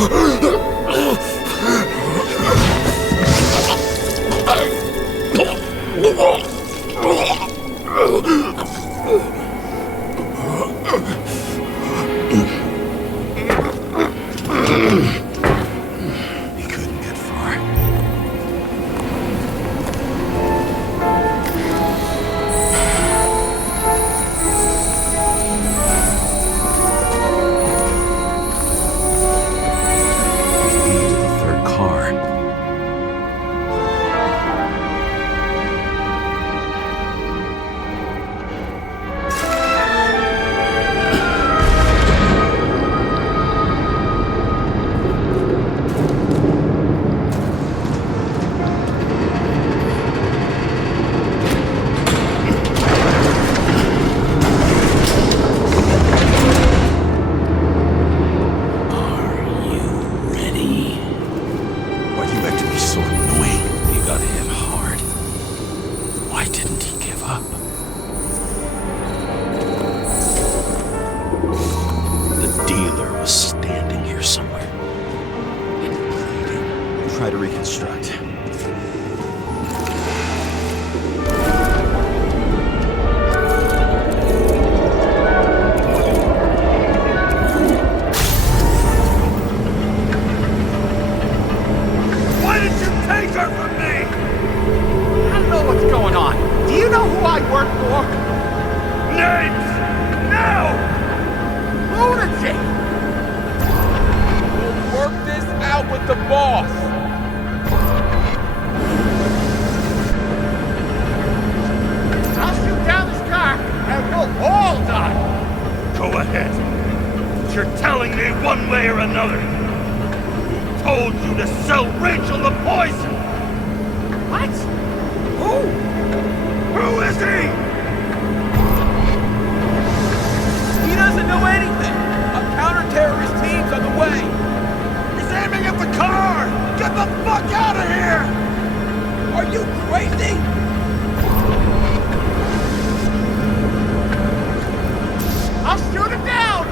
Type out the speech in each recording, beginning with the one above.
He couldn't get far. Try to reconstruct. Why did you take her from me? I don't know what's going on. Do you know who I work for? Names! Now! Lunatic! We'll work this out with the boss. I'll shoot down this car and we'll all die. Go ahead. But you're telling me one way or another. Who told you to sell Rachel the poison? What? Who? Who is he? He doesn't know anything. A counter-terrorist team's on the way. He's aiming at the car! Get the fuck out of here! Are you crazy? I'll shoot him down!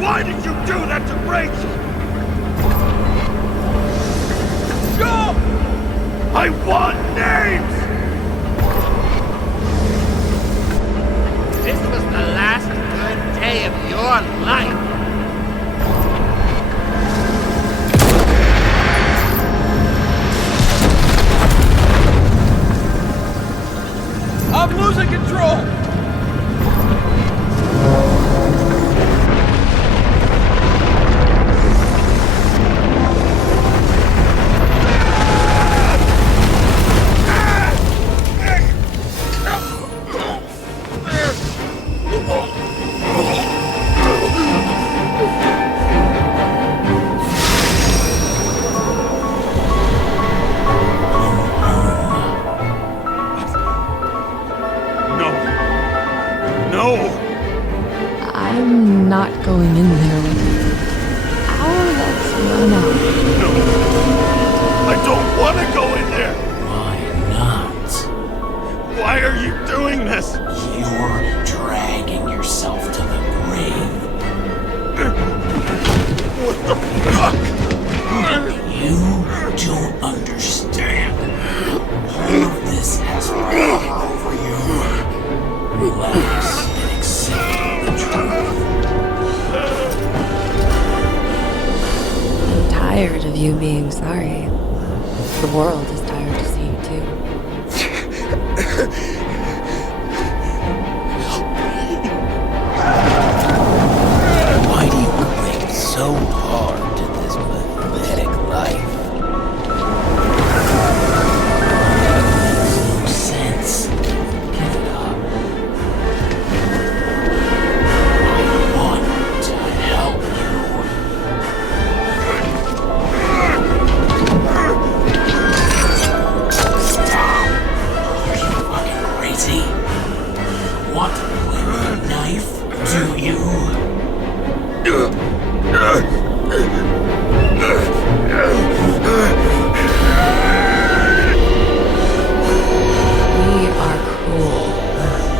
Why did you do that to Rachel? Go! I want names! This was the last good day of your life. I'm losing control! I'm not going in there with you. Let's run out. No. I don't want to go in there. Why not? Why are you doing this? You're dragging yourself to the grave. What the fuck? You don't understand. All of this has fallen over you. Relax and accept the truth. I'm tired of you being sorry. The world is tired to see you too. Why do you cling so hard to this pathetic life? It makes no sense. Give it up. I want to help you. Stop. Are you fucking crazy? Want to play with a knife? Do you? We are cruel.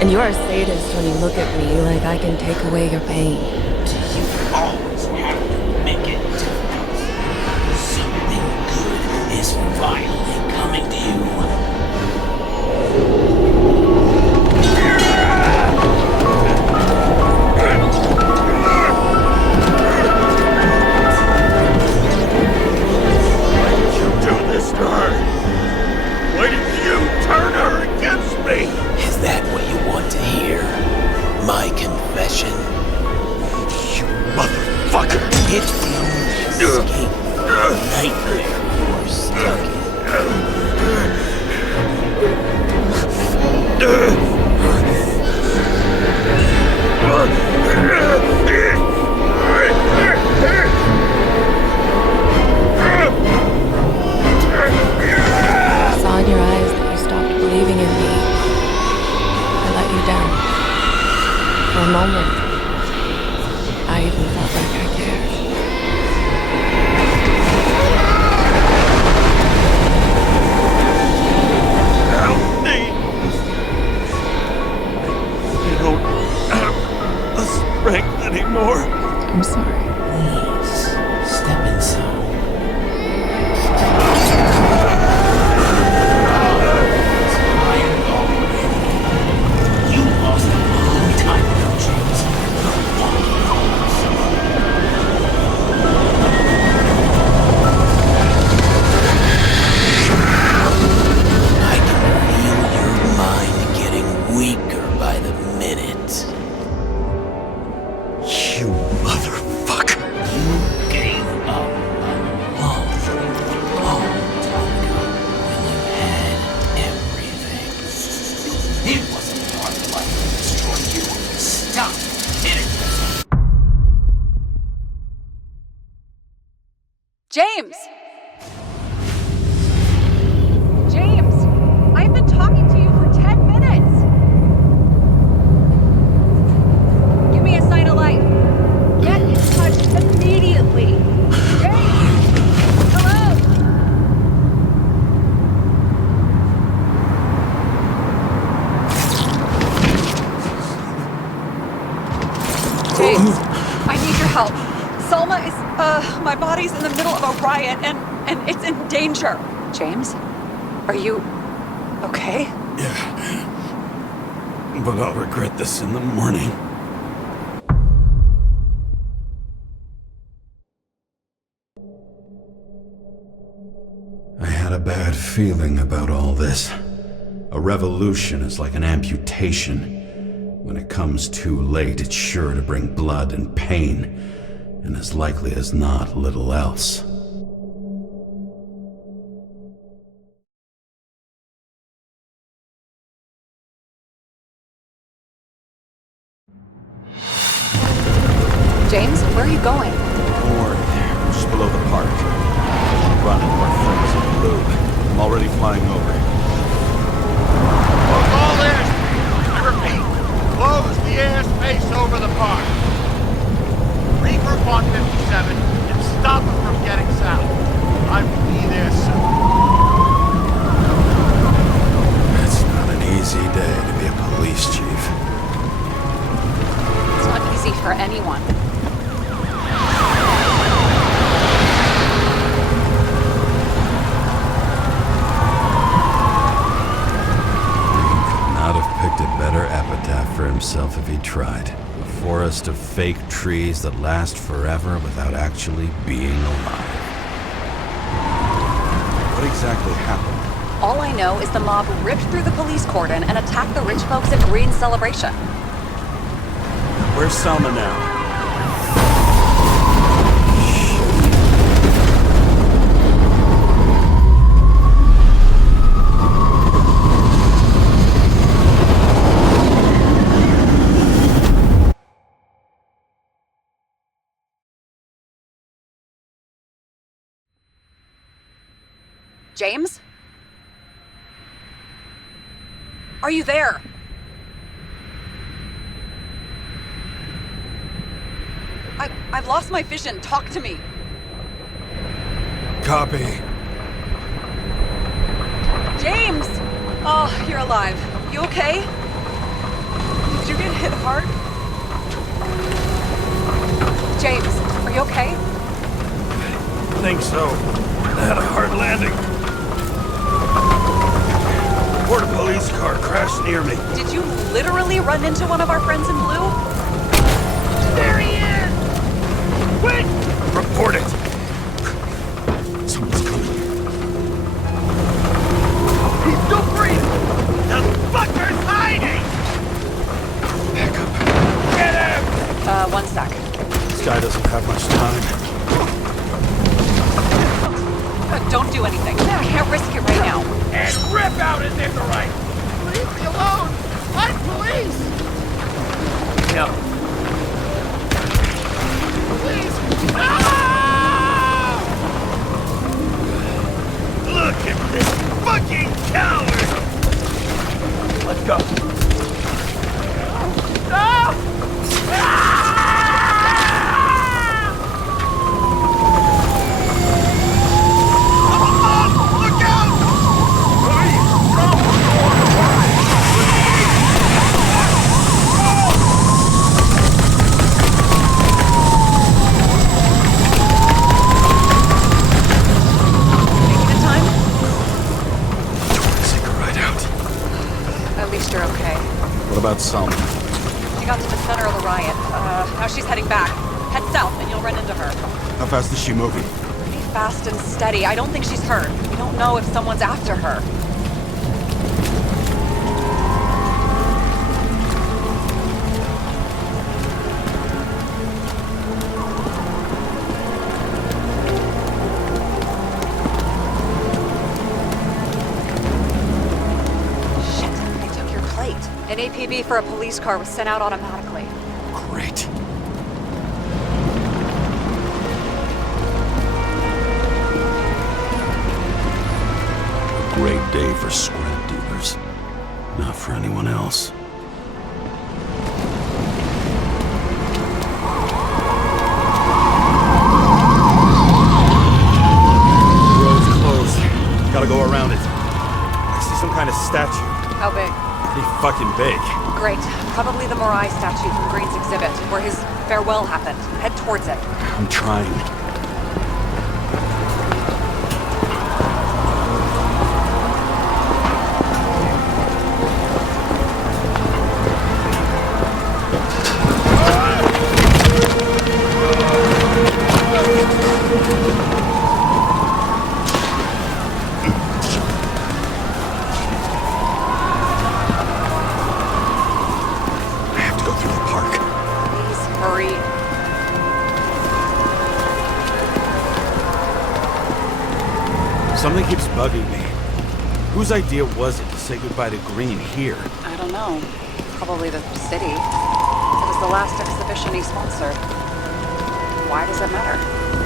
And you're a sadist when you look at me like I can take away your pain. Do you always have to make it difficult? finally coming to you. Why did you turn her against me? Is that what you want to hear? My confession? You motherfucker! It's the only escape from the nightmare you're stuck I saw in your eyes that you stopped believing in me. I let you down. For a moment, I even felt like I cared. Help me! I don't have the strength anymore. I'm sorry. Please, step inside. Tired already. You lost a long time ago, James. You're walking home. I can feel your mind getting weaker by the minute. You motherfucker! You gave up a long time ago when you had everything. It wasn't part of life that destroyed you. Stop kidding yourself. James! James! I've been talking to you for 10 minutes! Give me a sign of life. Get in touch immediately. James! Hello? James, I need your help. Selma is, my body's in the middle of a riot and it's in danger. James, are you okay? Yeah. But I'll regret this in the morning. I had a bad feeling about all this. A revolution is like an amputation. When it comes too late, it's sure to bring blood and pain, and as likely as not, little else. James, where are you going? Don't worry, we're just below the park. Run into our friends in blue. I'm already flying over. Close all airspace. I repeat, close the airspace over the park. Regroup on 57 and stop them from getting south. I will be there soon. It's not an easy day to be a police chief. It's not easy for anyone. Not have picked a better epitaph for himself if he tried. A forest of fake trees that last forever without actually being alive. What exactly happened? All I know is the mob ripped through the police cordon and attacked the rich folks at Green Celebration. Where's Selma now? James? Are you there? I've lost my vision. Talk to me. Copy. James! Oh, you're alive. You okay? Did you get hit hard? James, are you okay? I think so. I had a hard landing. Report a police car crashed near me. Did you literally run into one of our friends in blue? There he is! Quick! Report it! Someone's coming. He's still breathing! The fucker's hiding! Back up. Get him! One sec. This guy doesn't have much time. Don't do anything. I can't risk it right now. And rip out his Nicorite! Leave me alone! I'm police! No. Please! Ah! Look at this fucking coward! Let's go. No! Ah! Look out! Please, stop the door! Making it time? Take a ride out. At least you're okay. What about Salma? She got to the center of the riot. Now she's heading back. Head south and you'll run into her. How fast is she moving? Pretty fast and steady. I don't think she's hurt. We don't know if someone's after her. Shit, they took your plate. An APB for a police car was sent out automatically. Great. Great day for scrap dealers. Not for anyone else. Road's closed. Gotta go around it. I see some kind of statue. How big? Pretty fucking big. Great. Probably the Morai statue from Green's exhibit, where his farewell happened. Head towards it. I'm trying. I have to go through the park. Please hurry. Something keeps bugging me. Whose idea was it to say goodbye to Green here? I don't know. Probably the city. It was the last exhibition he sponsored. Why does it matter?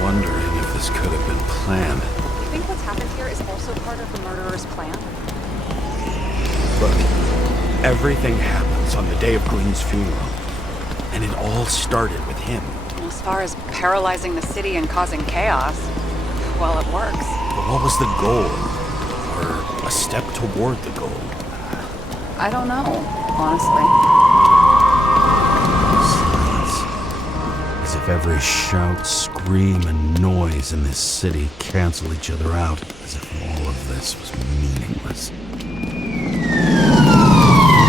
Wondering if this could have been planned. You think what's happened here is also part of the murderer's plan? Look, everything happens on the day of Green's funeral. And it all started with him. Well, as far as paralyzing the city and causing chaos, well, it works. But what was the goal? Or a step toward the goal? I don't know, honestly. Silence. As if every shout, scream, and noise in this city cancel each other out. As if all of this was meaningless.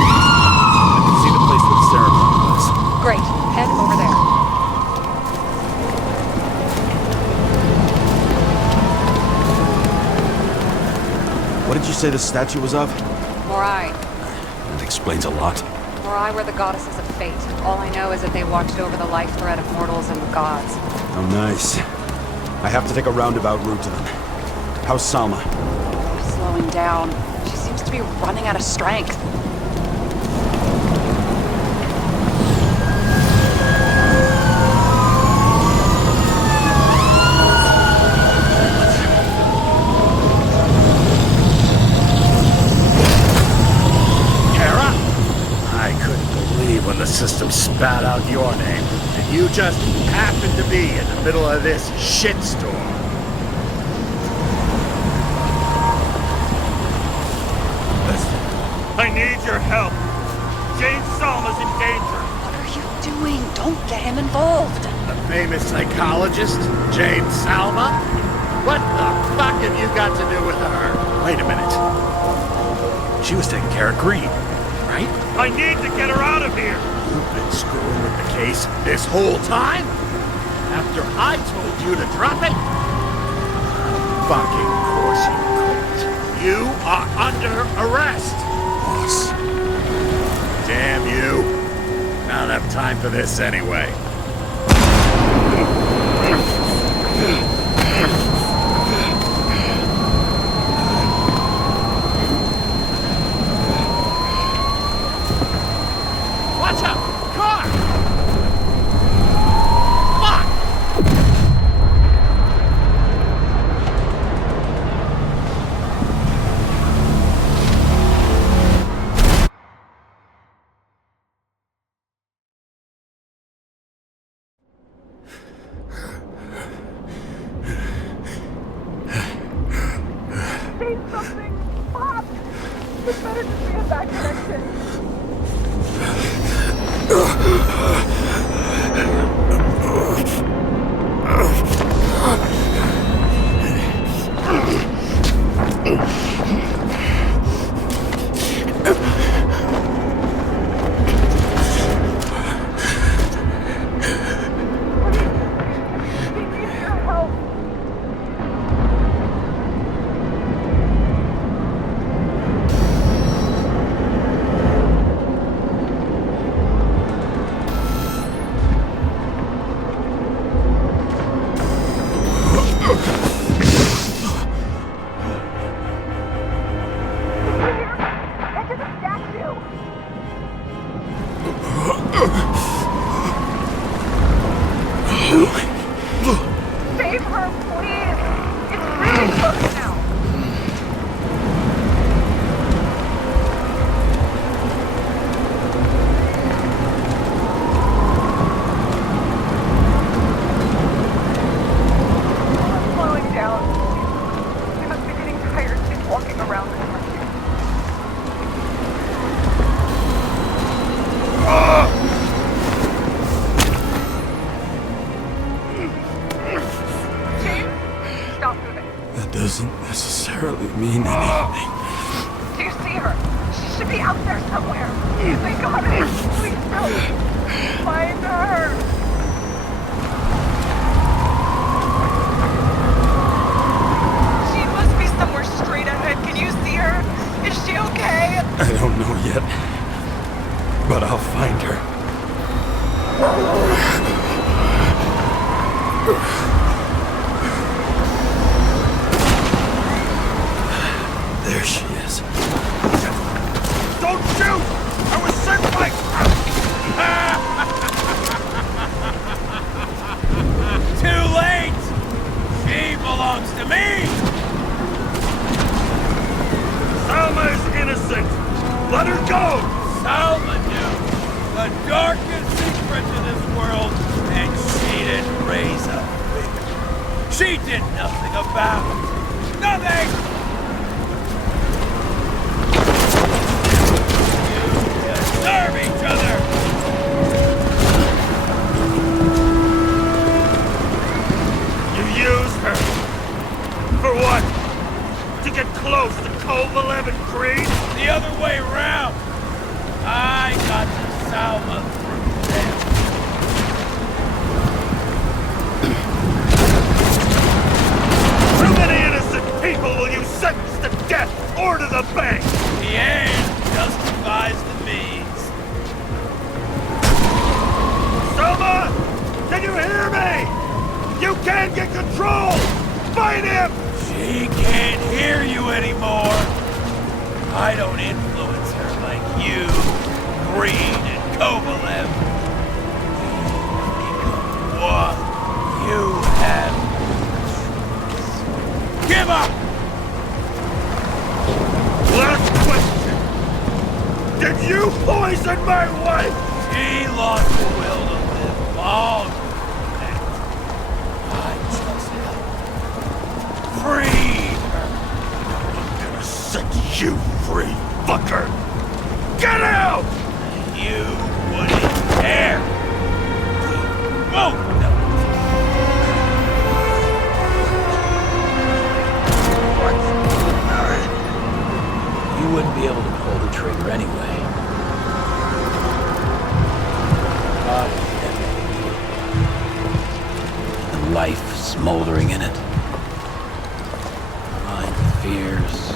I can see the place where the ceremony was. Great. Head over there. What did you say the statue was of? Morai. That explains a lot. Morai were the goddesses of fate. All I know is that they watched over the life thread of mortals and the gods. Oh, nice. I have to take a roundabout route to them. How's Salma? Slowing down. She seems to be running out of strength. Kara? I couldn't believe when the system spat out your name, and you just happened to be in the middle of this shitstorm. Listen, I need your help. James Salma's in danger. What are you doing? Don't get him involved. The famous psychologist, James Salma? What the fuck have you got to do with her? Wait a minute. She was taking care of Green, right? I need to get her out of here! You've been screwing with the case this whole time? After I told you to drop it? Fucking course you couldn't. You are under arrest. Boss. Damn you. Not enough time for this anyway. Watch out! Car! Fuck! Say something! Stop! This better just be a bad connection. We need your help. Into the statue! Save her, please! It's really close now! I'm slowing down. She must be getting tired. She's walking around the country. James, stop moving. That doesn't necessarily mean anything. Do you see her? She should be out there somewhere. Thank God. Please don't. Find her. She must be somewhere straight ahead. Can you see her? Is she okay? I don't know yet, but I'll find her. There she is. Don't shoot! I was sent by... Too late! She belongs to me! Salma is innocent! Let her go! Salma knew the darkest secret to this world, and she didn't raise a finger. She did nothing about it. Nothing! You deserve each other! You used her! For what? To get close to Kovalev and Creed? The other way around! I got to Salma through them. How many innocent people will you sentence to death or to the bank? The end justifies the means. Selma! Can you hear me? You can't get control! Fight him! She can't hear you anymore. I don't influence her like you, Green, and Kovalev. We become one. You have choice. Give up! Last question! Did you poison my wife? She lost the will to live long than that. I just helped free her. I'm gonna set you free, fucker! Get out! You wouldn't care. We both know it. Alright. wouldn't be able to pull the trigger anyway. And the life smoldering in it. Mind fears,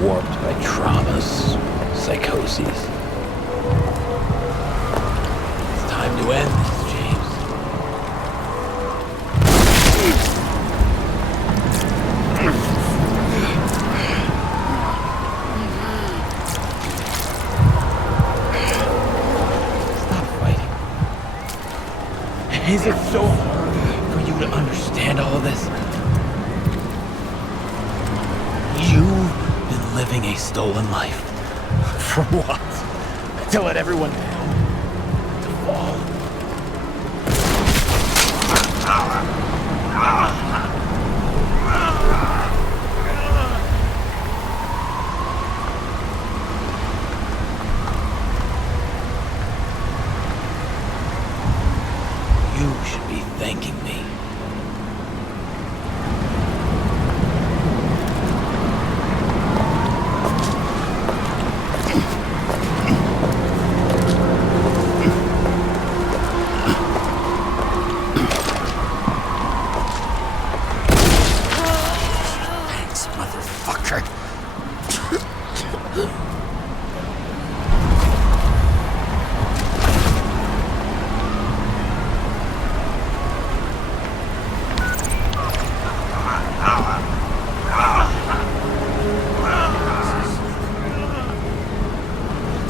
warped by traumas, psychoses. It's time to end this, James. Stop fighting. Is it so hard for you to understand all of this? You've been living a stolen life. From what? To let everyone down? To fall? You should be thanking me. Thanks, motherfucker.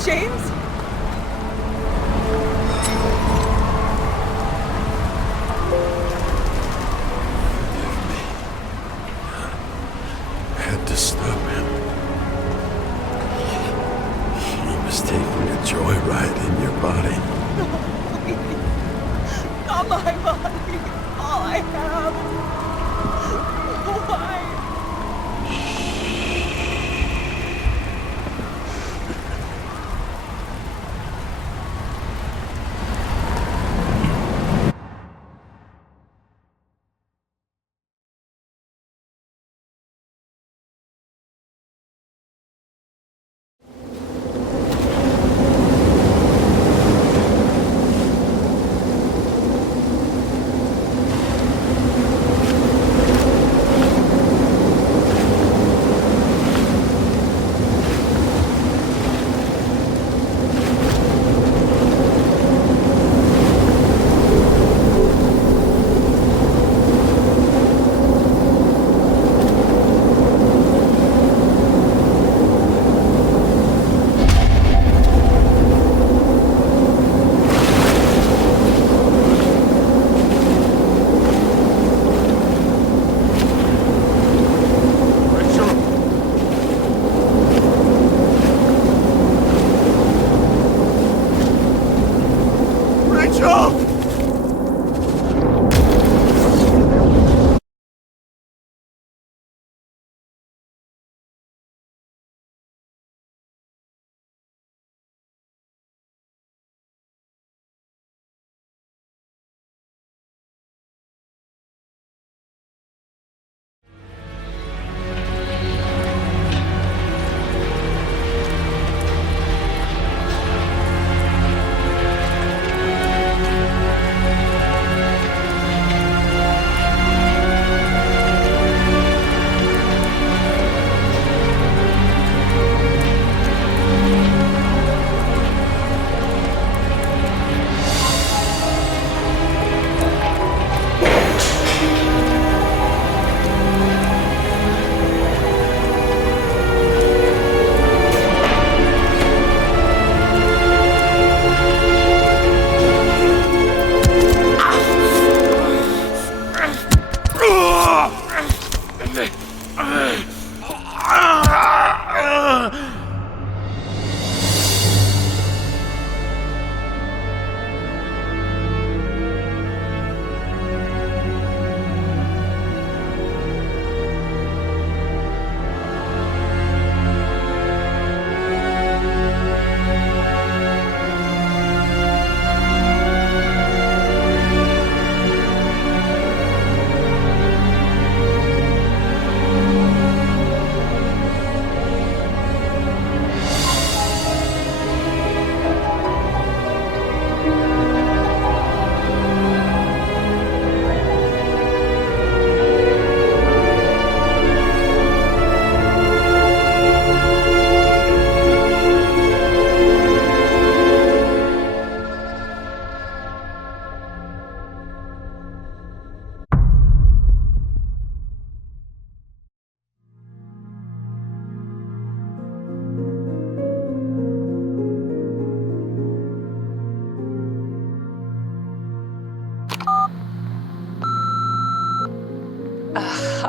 James? Had to stop him. He was taking a joyride in your body. Not my body. All I have. Why?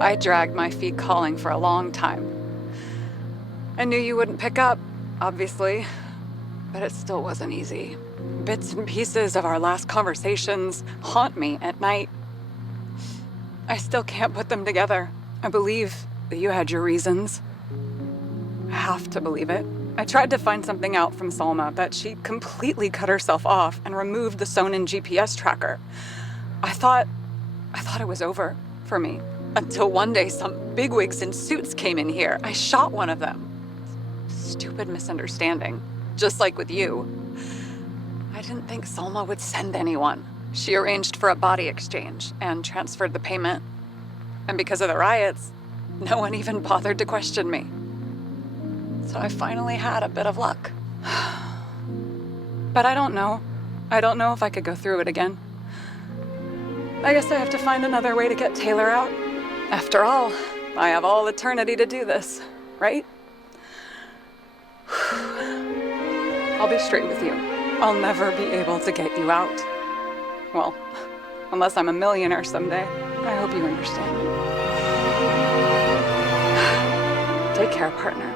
I dragged my feet calling for a long time. I knew you wouldn't pick up, obviously, but it still wasn't easy. Bits and pieces of our last conversations haunt me at night. I still can't put them together. I believe that you had your reasons. I have to believe it. I tried to find something out from Salma, but she completely cut herself off and removed the Sonin GPS tracker. I thought it was over for me. Until one day some bigwigs in suits came in here. I shot one of them. Stupid misunderstanding. Just like with you. I didn't think Salma would send anyone. She arranged for a body exchange and transferred the payment. And because of the riots, no one even bothered to question me. So I finally had a bit of luck. But I don't know. I don't know if I could go through it again. I guess I have to find another way to get Taylor out. After all, I have all eternity to do this, right? I'll be straight with you. I'll never be able to get you out. Well, unless I'm a millionaire someday. I hope you understand. Take care, partner.